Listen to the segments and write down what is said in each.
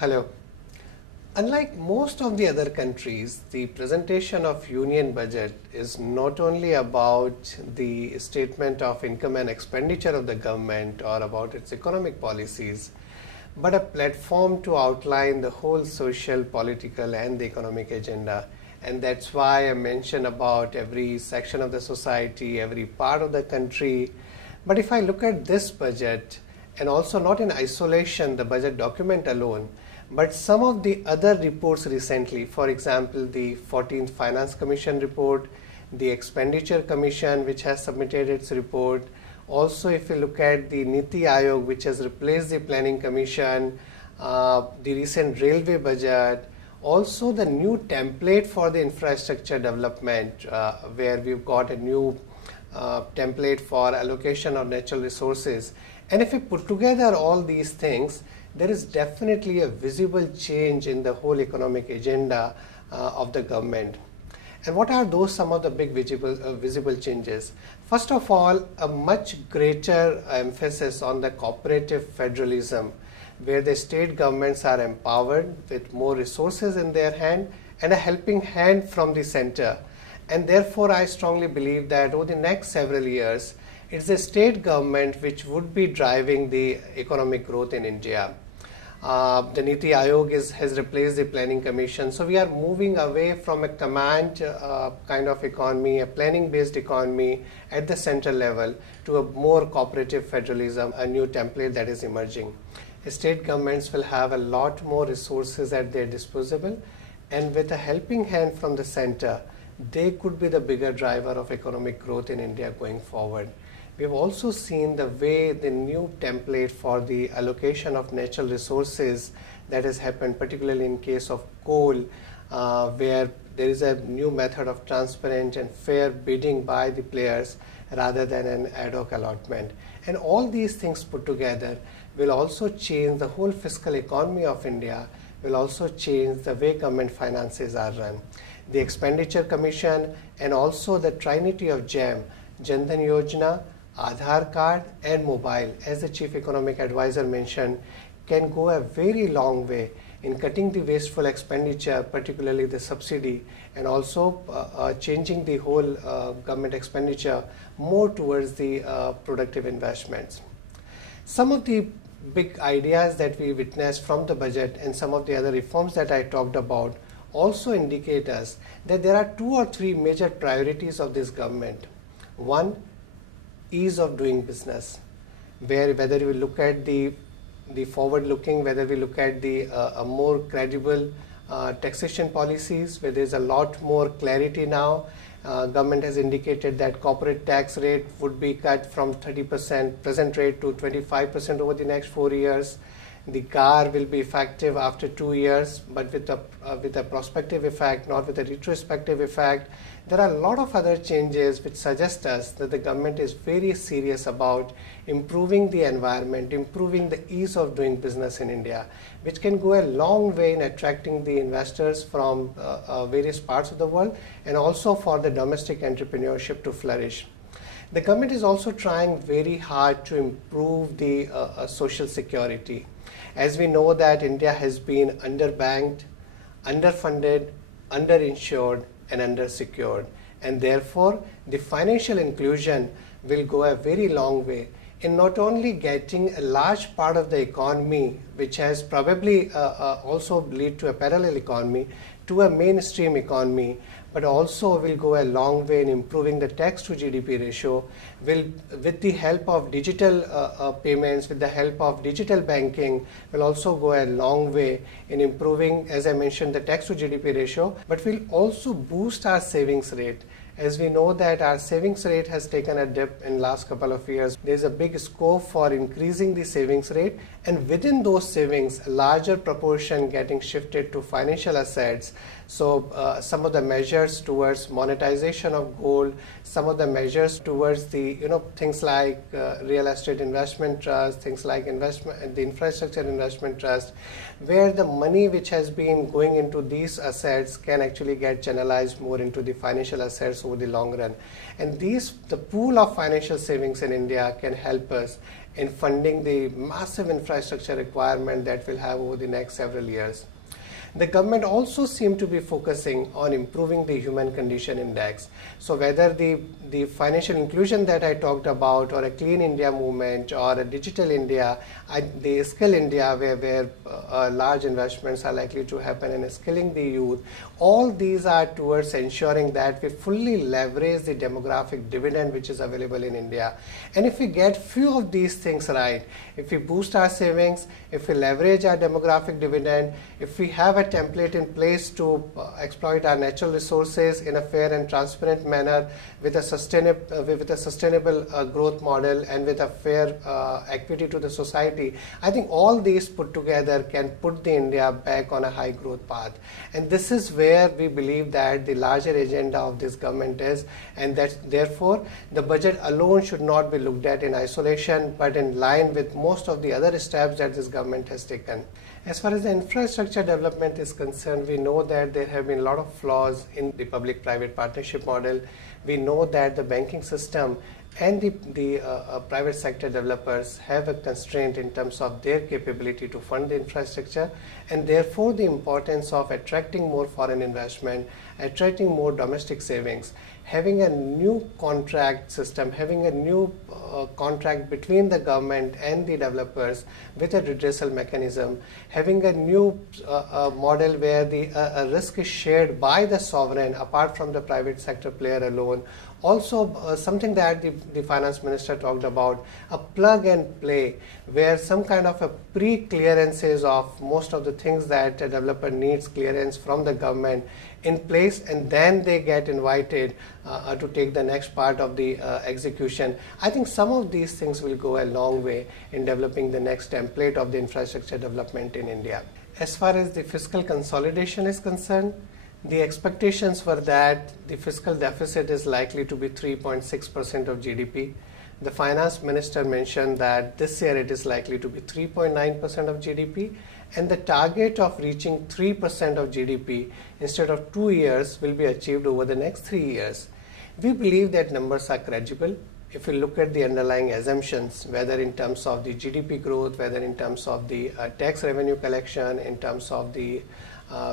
Hello. Unlike most of the other countries, the presentation of union budget is not only about the statement of income and expenditure of the government or about its economic policies, but a platform to outline the whole social, political and the economic agenda. And that's why I mention about every section of the society, every part of the country. But if I look at this budget, and also not in isolation, the budget document alone, but some of the other reports recently, for example, the 14th Finance Commission report, the Expenditure Commission, which has submitted its report. Also, if you look at the Niti Aayog, which has replaced the Planning Commission, the recent railway budget, also the new template for the infrastructure development, where we've got a new template for allocation of natural resources. And if we put together all these things, there is definitely a visible change in the whole economic agenda of the government. And what are those some of the big visible changes? First of all, a much greater emphasis on the cooperative federalism, where the state governments are empowered with more resources in their hand and a helping hand from the center. And therefore, I strongly believe that over the next several years, it's the state government which would be driving the economic growth in India. The Niti Aayog has replaced the Planning Commission. So we are moving away from a command kind of economy, a planning-based economy at the central level to a more cooperative federalism, a new template that is emerging. State governments will have a lot more resources at their disposal, and with a helping hand from the center, they could be the bigger driver of economic growth in India going forward. We have also seen the way the new template for the allocation of natural resources that has happened, particularly in case of coal, where there is a new method of transparent and fair bidding by the players rather than an ad hoc allotment. And all these things put together will also change the whole fiscal economy of India, will also change the way government finances are run. The Expenditure Commission and also the Trinity of GEM, Jan Dhan Yojana, Aadhaar card and mobile, as the Chief Economic Advisor mentioned, can go a very long way in cutting the wasteful expenditure, particularly the subsidy, and also changing the whole government expenditure more towards the productive investments. Some of the big ideas that we witnessed from the budget and some of the other reforms that I talked about also indicate us that there are 2 or 3 major priorities of this government. One, ease of doing business, where whether we look at the forward-looking, whether we look at the more credible taxation policies, where there's a lot more clarity now. Government has indicated that corporate tax rate would be cut from 30% present rate to 25% over the next 4 years. The CAR will be effective after 2 years, but with a prospective effect, not with a retrospective effect. There are a lot of other changes which suggest us that the government is very serious about improving the environment, improving the ease of doing business in India, which can go a long way in attracting the investors from various parts of the world and also for the domestic entrepreneurship to flourish. The government is also trying very hard to improve the social security. As we know that India has been underbanked, underfunded, underinsured and undersecured, and therefore the financial inclusion will go a very long way in not only getting a large part of the economy, which has probably also lead to a parallel economy, to a mainstream economy, but also will go a long way in improving the tax to GDP ratio, with the help of digital payments, with the help of digital banking, will also go a long way in improving, as I mentioned, the tax to GDP ratio, but will also boost our savings rate. As we know that our savings rate has taken a dip in last couple of years, there is a big scope for increasing the savings rate, and within those savings, a larger proportion getting shifted to financial assets So some of the measures towards monetization of gold, some of the measures towards the things like real estate investment trust, things like the infrastructure investment trust, where the money which has been going into these assets can actually get channelized more into the financial assets over the long run. And the pool of financial savings in India can help us in funding the massive infrastructure requirement that we'll have over the next several years. The government also seemed to be focusing on improving the human condition index. So whether the financial inclusion that I talked about, or a clean India movement, or a digital India, the skill India where large investments are likely to happen in skilling the youth, all these are towards ensuring that we fully leverage the demographic dividend which is available in India. And if we get few of these things right, if we boost our savings, if we leverage our demographic dividend, if we have a template in place to exploit our natural resources in a fair and transparent manner with a sustainable growth model and with a fair equity to the society, I think all these put together can put the India back on a high growth path. And this is where we believe that the larger agenda of this government is, and that therefore the budget alone should not be looked at in isolation, but in line with most of the other steps that this government has taken. As far as the infrastructure development is concerned, we know that there have been a lot of flaws in the public-private partnership model. We know that the banking system and the private sector developers have a constraint in terms of their capability to fund the infrastructure, and therefore the importance of attracting more foreign investment, attracting more domestic savings, having a new contract system, having a new contract between the government and the developers with a redressal mechanism, having a new model where the risk is shared by the sovereign apart from the private sector player alone. Also, something that the finance minister talked about, a plug and play, where some kind of a pre-clearances of most of the things that a developer needs clearance from the government in place, and then they get invited to take the next part of the execution. I think some of these things will go a long way in developing the next template of the infrastructure development in India. As far as the fiscal consolidation is concerned, the expectations were that the fiscal deficit is likely to be 3.6% of GDP. The finance minister mentioned that this year it is likely to be 3.9% of GDP, and the target of reaching 3% of GDP instead of 2 years will be achieved over the next 3 years. We believe that numbers are credible. If we look at the underlying assumptions, whether in terms of the GDP growth, whether in terms of the tax revenue collection, in terms of the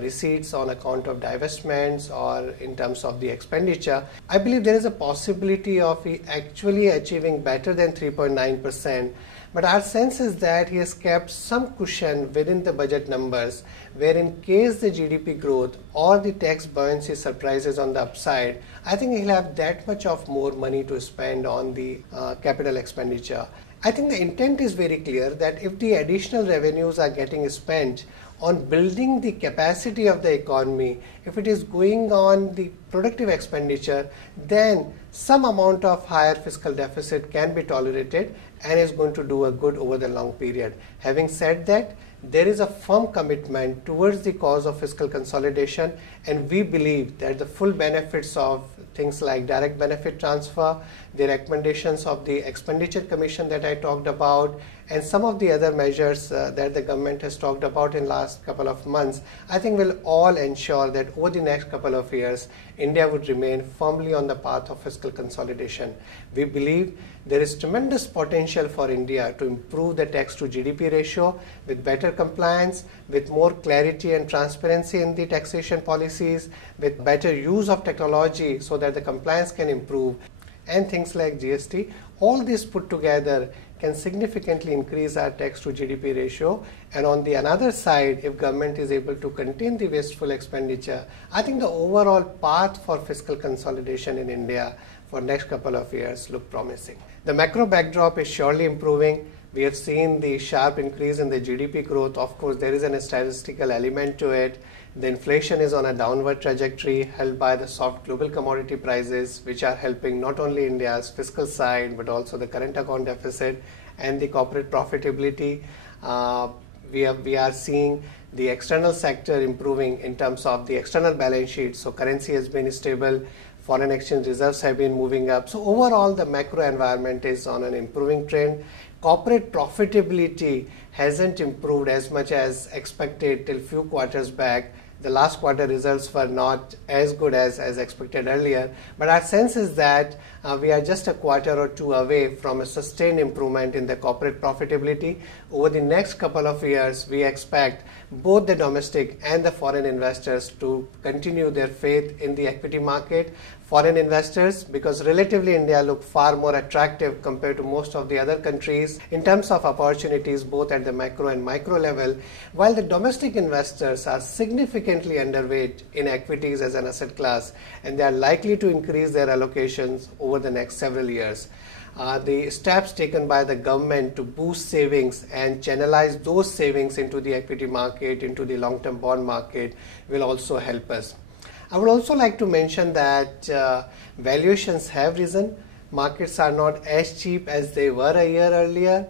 receipts on account of divestments, or in terms of the expenditure, I believe there is a possibility of actually achieving better than 3.9%. But our sense is that he has kept some cushion within the budget numbers, where in case the GDP growth or the tax buoyancy surprises on the upside, I think he'll have that much of more money to spend on the capital expenditure. I think the intent is very clear that if the additional revenues are getting spent on building the capacity of the economy, if it is going on the productive expenditure, then some amount of higher fiscal deficit can be tolerated and is going to do a good over the long period. Having said that, there is a firm commitment towards the cause of fiscal consolidation, and we believe that the full benefits of things like direct benefit transfer, the recommendations of the expenditure commission that I talked about, and some of the other measures that the government has talked about in last couple of months, I think will all ensure that over the next couple of years, India would remain firmly on the path of fiscal consolidation. We believe there is tremendous potential for India to improve the tax to GDP ratio with better compliance, with more clarity and transparency in the taxation policies, with better use of technology so that the compliance can improve, and things like GST. All this put together can significantly increase our tax to GDP ratio. And on the another side, if government is able to contain the wasteful expenditure, I think the overall path for fiscal consolidation in India for next couple of years look promising. The macro backdrop is surely improving. We have seen the sharp increase in the GDP growth. Of course, there is a statistical element to it. The inflation is on a downward trajectory, held by the soft global commodity prices, which are helping not only India's fiscal side, but also the current account deficit and the corporate profitability. We are seeing the external sector improving in terms of the external balance sheet. So currency has been stable, foreign exchange reserves have been moving up. So overall, the macro environment is on an improving trend. Corporate profitability hasn't improved as much as expected till few quarters back. The last quarter results were not as good as expected earlier, but our sense is that we are just a quarter or two away from a sustained improvement in the corporate profitability. Over the next couple of years, we expect both the domestic and the foreign investors to continue their faith in the equity market. Foreign investors, because relatively India look far more attractive compared to most of the other countries in terms of opportunities both at the macro and micro level, while the domestic investors are significantly underweight in equities as an asset class, and they are likely to increase their allocations over the next several years. The steps taken by the government to boost savings and channelize those savings into the equity market, into the long-term bond market, will also help us. I would also like to mention that valuations have risen. Markets are not as cheap as they were a year earlier.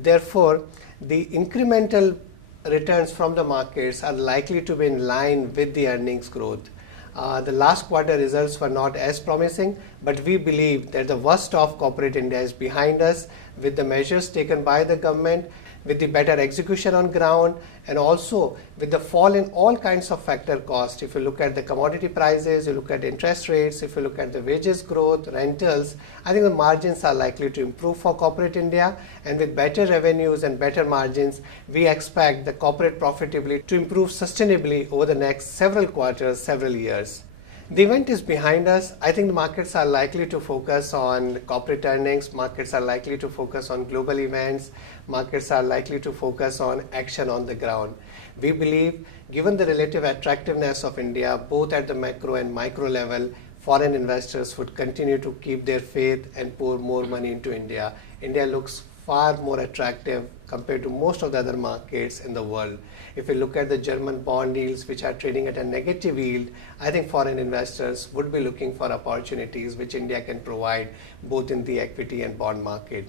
Therefore, the incremental returns from the markets are likely to be in line with the earnings growth. The last quarter results were not as promising, but we believe that the worst of corporate India is behind us with the measures taken by the government, with the better execution on ground, and also with the fall in all kinds of factor costs. If you look at the commodity prices, you look at interest rates, if you look at the wages growth, rentals, I think the margins are likely to improve for corporate India, and with better revenues and better margins, we expect the corporate profitability to improve sustainably over the next several quarters, several years. The event is behind us. I think the markets are likely to focus on corporate earnings. Markets are likely to focus on global events. Markets are likely to focus on action on the ground. We believe, given the relative attractiveness of India, both at the macro and micro level, foreign investors would continue to keep their faith and pour more money into India. India looks far more attractive compared to most of the other markets in the world. If we look at the German bond yields, which are trading at a negative yield, I think foreign investors would be looking for opportunities which India can provide both in the equity and bond market.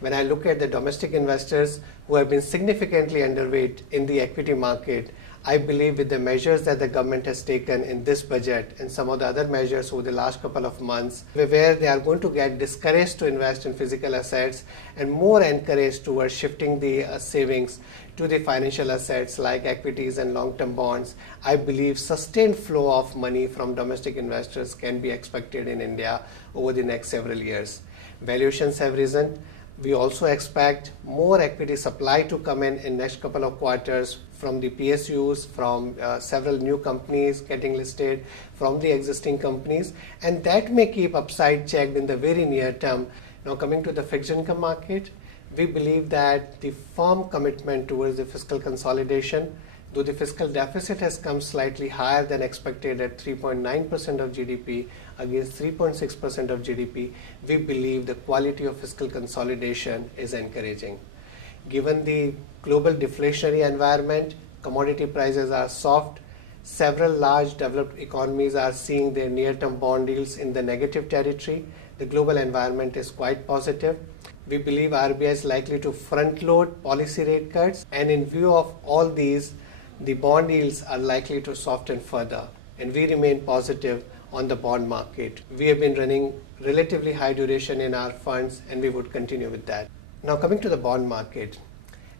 When I look at the domestic investors who have been significantly underweight in the equity market, I believe with the measures that the government has taken in this budget and some of the other measures over the last couple of months, where they are going to get discouraged to invest in physical assets and more encouraged towards shifting the savings to the financial assets like equities and long-term bonds, I believe sustained flow of money from domestic investors can be expected in India over the next several years. Valuations have risen. We also expect more equity supply to come in next couple of quarters from the PSUs, from several new companies getting listed, from the existing companies, and that may keep upside checked in the very near term. Now coming to the fixed income market, we believe that the firm commitment towards the fiscal consolidation, though the fiscal deficit has come slightly higher than expected at 3.9% of GDP against 3.6% of GDP, we believe the quality of fiscal consolidation is encouraging. Given the global deflationary environment, commodity prices are soft, several large developed economies are seeing their near-term bond yields in the negative territory, the global environment is quite positive. We believe RBI is likely to front-load policy rate cuts, and in view of all these, the bond yields are likely to soften further, and we remain positive on the bond market. We have been running relatively high duration in our funds, and we would continue with that. Now coming to the bond market,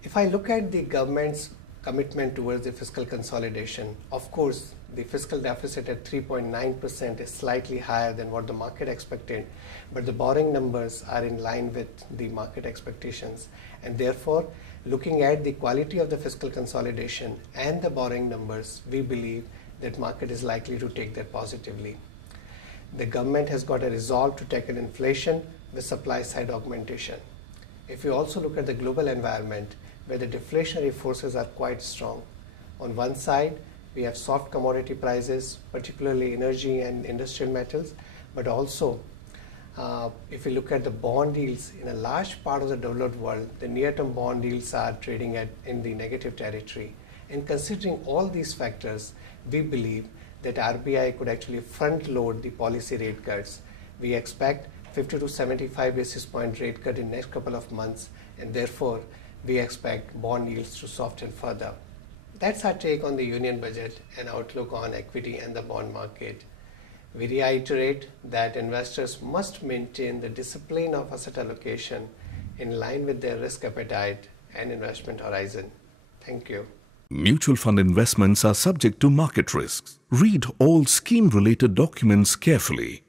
if I look at the government's commitment towards the fiscal consolidation, of course, the fiscal deficit at 3.9% is slightly higher than what the market expected, but the borrowing numbers are in line with the market expectations, and therefore, looking at the quality of the fiscal consolidation and the borrowing numbers, we believe that market is likely to take that positively. The government has got a resolve to tackle inflation with supply side augmentation. If you also look at the global environment, where the deflationary forces are quite strong. On one side, we have soft commodity prices, particularly energy and industrial metals, but also if you look at the bond yields in a large part of the developed world, the near-term bond yields are trading in the negative territory. And considering all these factors, we believe that RBI could actually front-load the policy rate cuts. We expect 50 to 75 basis point rate cut in next couple of months, and therefore we expect bond yields to soften further. That's our take on the union budget and outlook on equity and the bond market. We reiterate that investors must maintain the discipline of asset allocation in line with their risk appetite and investment horizon. Thank you. Mutual fund investments are subject to market risks. Read all scheme-related documents carefully.